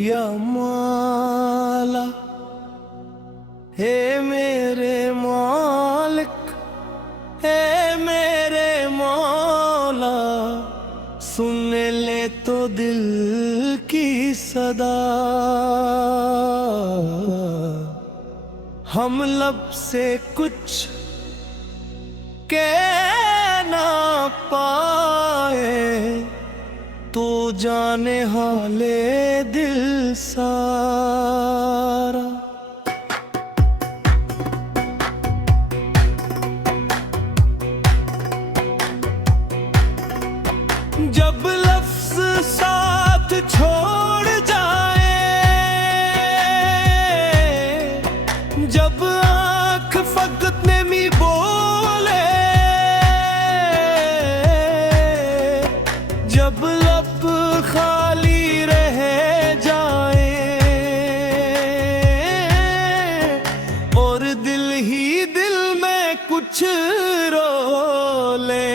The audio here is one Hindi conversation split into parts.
या मौला हे मेरे मालिक, हे मेरे मौला, सुन ले तो दिल की सदा। हम लब से कुछ कह ना पाए, तो जाने हाले दिल सारा। जब लफ्ज साथ छोड़ जाए, जब आँख फकत नेमी बोले, जब लब खाली रह जाए और दिल ही दिल में कुछ रोले,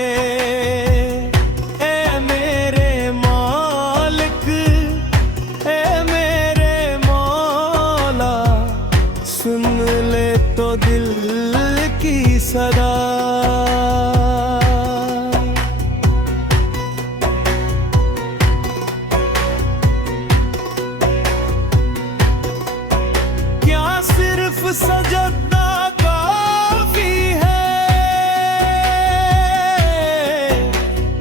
ए मेरे मालिक, ए मेरे मौला, सुन ले तो दिल की सदा। सिर्फ सजदा काफी है,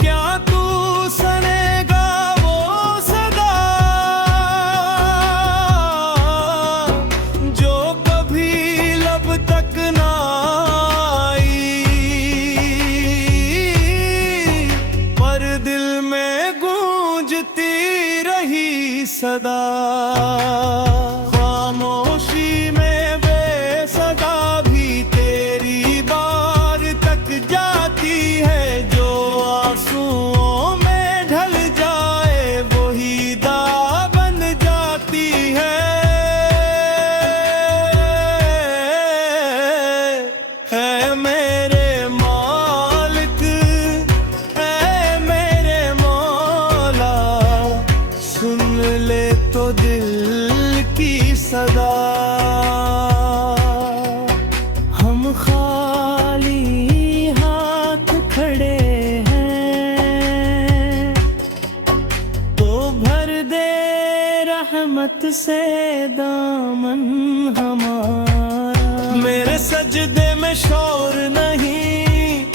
क्या तू सुनेगा वो सदा, जो कभी लब तक ना आई, पर दिल में गूंजती रही सदा। खामोशी में बेसदा भी तेरी बार तक जाती है, जो आंसुओं में ढल जाए वही दा बन जाती है। मेरे मालिक, है मेरे मौला, सुन ले तो दिल की सदा। हम खाली हाथ खड़े हैं, तो भर दे रहमत से दामन हमारा। मेरे सजदे में शौर नहीं,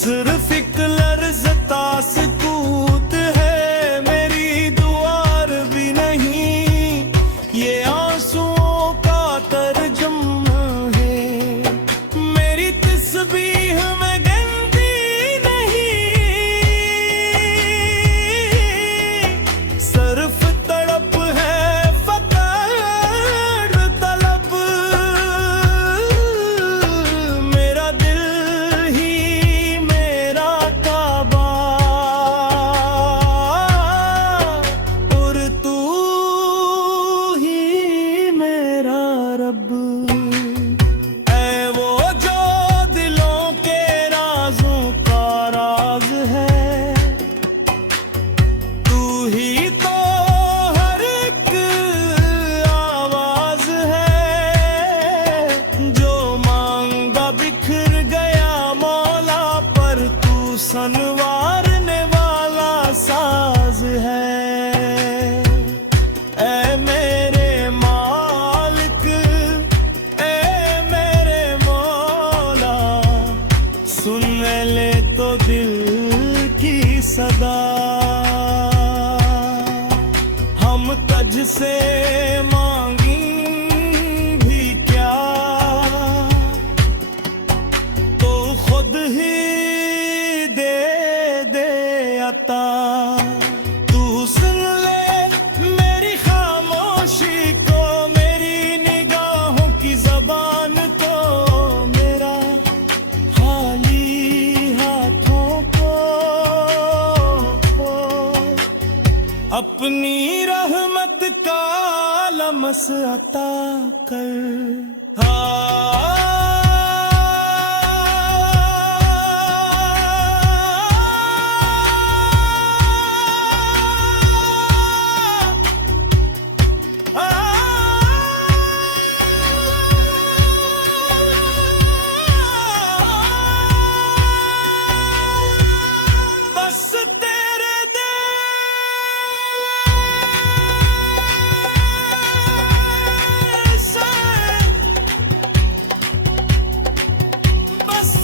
सिर्फ एक लर्ज़ तासकूत है, मेरी दुआर भी नहीं, ये आंसुओं का तर्जुमा है। मेरी तस्बीह में गिनती नहीं, सिर्फ तड़प है फकर तलब। मेरा दिल ही मेरा काबा, और तू ही मेरा रब। ऐ वो जो दिलों के राजों का राज है, तू ही तो हर एक आवाज है, जो मांगा बिखर गया मौला, पर तू संवारने वाला साज है। ऐ मेरे मालिक, ऐ मेरे मौला, सुन ले तो दिल की सदा। हम तुझ से मांगी भी क्या, तो खुद ही दे दे अता। तू सुन ले मेरी खामोशी को, मेरी निगाहों की ज़बान को, मेरा बस अता कर। बस तेरे देश है, बस